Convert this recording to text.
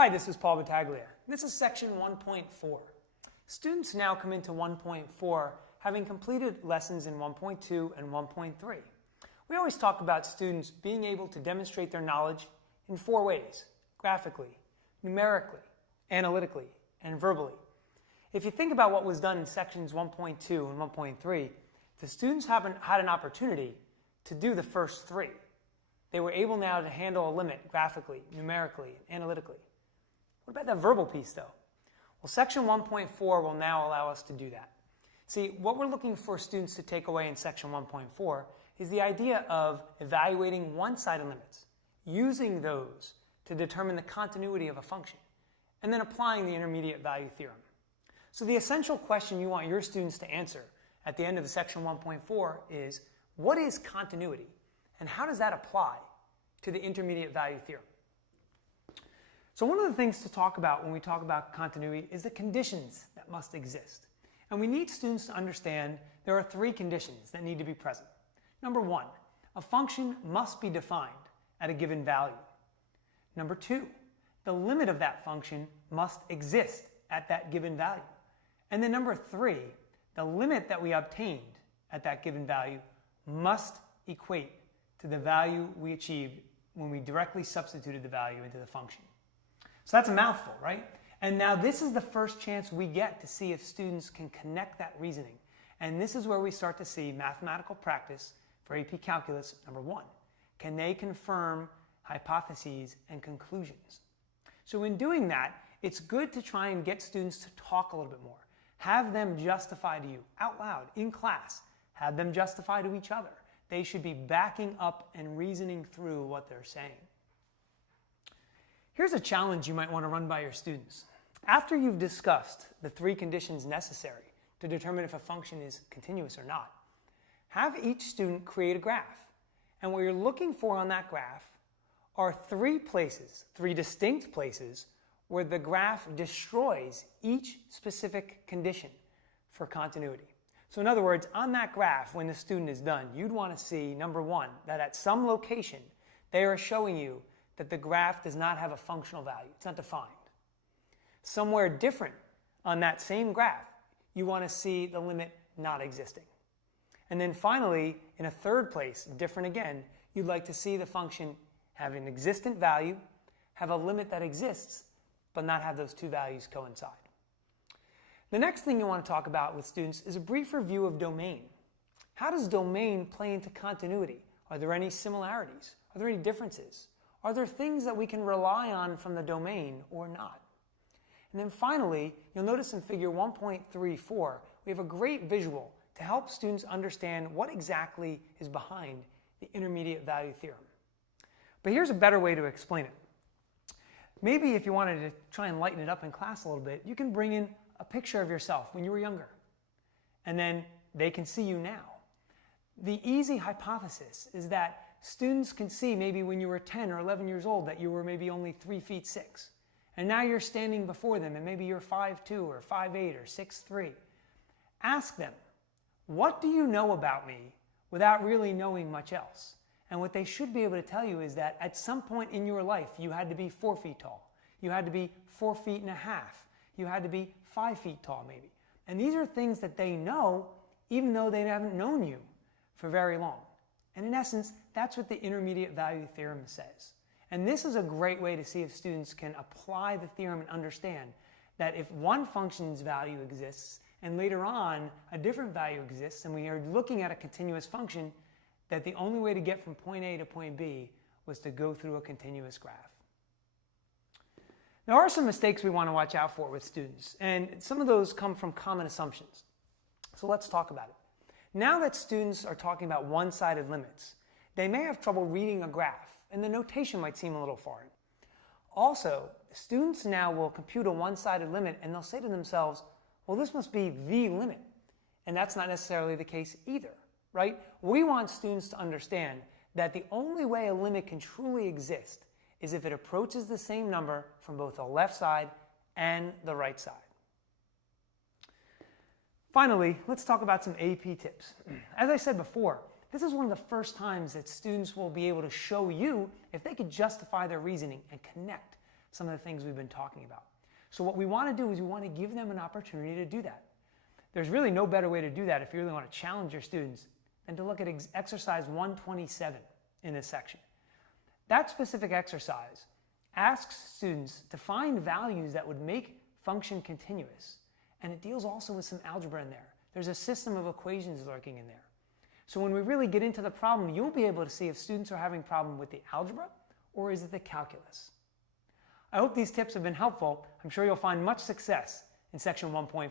Hi, this is Paul Battaglia. This is section 1.4. Students now come into 1.4 having completed lessons in 1.2 and 1.3. We always talk about students being able to demonstrate their knowledge in four ways: graphically, numerically, analytically, and verbally. If you think about what was done in sections 1.2 and 1.3, the students haven't had an opportunity to do the first three. They were able now to handle a limit graphically, numerically, and analytically. What about that verbal piece, though? Well, section 1.4 will now allow us to do that. See, what we're looking for students to take away in section 1.4 is the idea of evaluating one-sided limits, using those to determine the continuity of a function, and then applying the intermediate value theorem. So the essential question you want your students to answer at the end of section 1.4 is, what is continuity, and how does that apply to the intermediate value theorem? So one of the things to talk about when we talk about continuity is the conditions that must exist. And we need students to understand there are three conditions that need to be present. Number one, a function must be defined at a given value. Number two, the limit of that function must exist at that given value. And then number three, the limit that we obtained at that given value must equate to the value we achieved when we directly substituted the value into the function. So that's a mouthful, right? And now this is the first chance we get to see if students can connect that reasoning. And this is where we start to see mathematical practice for AP Calculus number one. Can they confirm hypotheses and conclusions? So in doing that, it's good to try and get students to talk a little bit more. Have them justify to you out loud in class. Have them justify to each other. They should be backing up and reasoning through what they're saying. Here's a challenge you might want to run by your students. After you've discussed the three conditions necessary to determine if a function is continuous or not, have each student create a graph. And what you're looking for on that graph are three distinct places where the graph destroys each specific condition for continuity. So in other words, on that graph, when the student is done, you'd want to see, number one, that at some location, they are showing you that the graph does not have a functional value. It's not defined. Somewhere different on that same graph, you want to see the limit not existing. And then finally, in a third place, different again, you'd like to see the function have an existent value, have a limit that exists, but not have those two values coincide. The next thing you want to talk about with students is a brief review of domain. How does domain play into continuity? Are there any similarities? Are there any differences? Are there things that we can rely on from the domain or not? And then finally, you'll notice in figure 1.34, we have a great visual to help students understand what exactly is behind the intermediate value theorem. But here's a better way to explain it. Maybe if you wanted to try and lighten it up in class a little bit, you can bring in a picture of yourself when you were younger. And then they can see you now. The easy hypothesis is that students can see maybe when you were 10 or 11 years old that you were maybe only 3 feet 6. And now you're standing before them and maybe you're 5'2" or 5'8" or 6'3". Ask them, what do you know about me without really knowing much else? And what they should be able to tell you is that at some point in your life you had to be 4 feet tall. You had to be 4.5 feet. You had to be 5 feet tall maybe. And these are things that they know even though they haven't known you for very long. And in essence, that's what the intermediate value theorem says. And this is a great way to see if students can apply the theorem and understand that if one function's value exists and later on a different value exists and we are looking at a continuous function, that the only way to get from point A to point B was to go through a continuous graph. There are some mistakes we want to watch out for with students, and some of those come from common assumptions. So let's talk about it. Now that students are talking about one-sided limits, they may have trouble reading a graph, and the notation might seem a little foreign. Also, students now will compute a one-sided limit, and they'll say to themselves, well, this must be the limit. And that's not necessarily the case either, right? We want students to understand that the only way a limit can truly exist is if it approaches the same number from both the left side and the right side. Finally, let's talk about some AP tips. As I said before, this is one of the first times that students will be able to show you if they could justify their reasoning and connect some of the things we've been talking about. So what we want to do is we want to give them an opportunity to do that. There's really no better way to do that if you really want to challenge your students than to look at exercise 127 in this section. That specific exercise asks students to find values that would make function continuous. And it deals also with some algebra in there. There's a system of equations lurking in there. So when we really get into the problem, you'll be able to see if students are having a problem with the algebra or is it the calculus. I hope these tips have been helpful. I'm sure you'll find much success in section 1.4.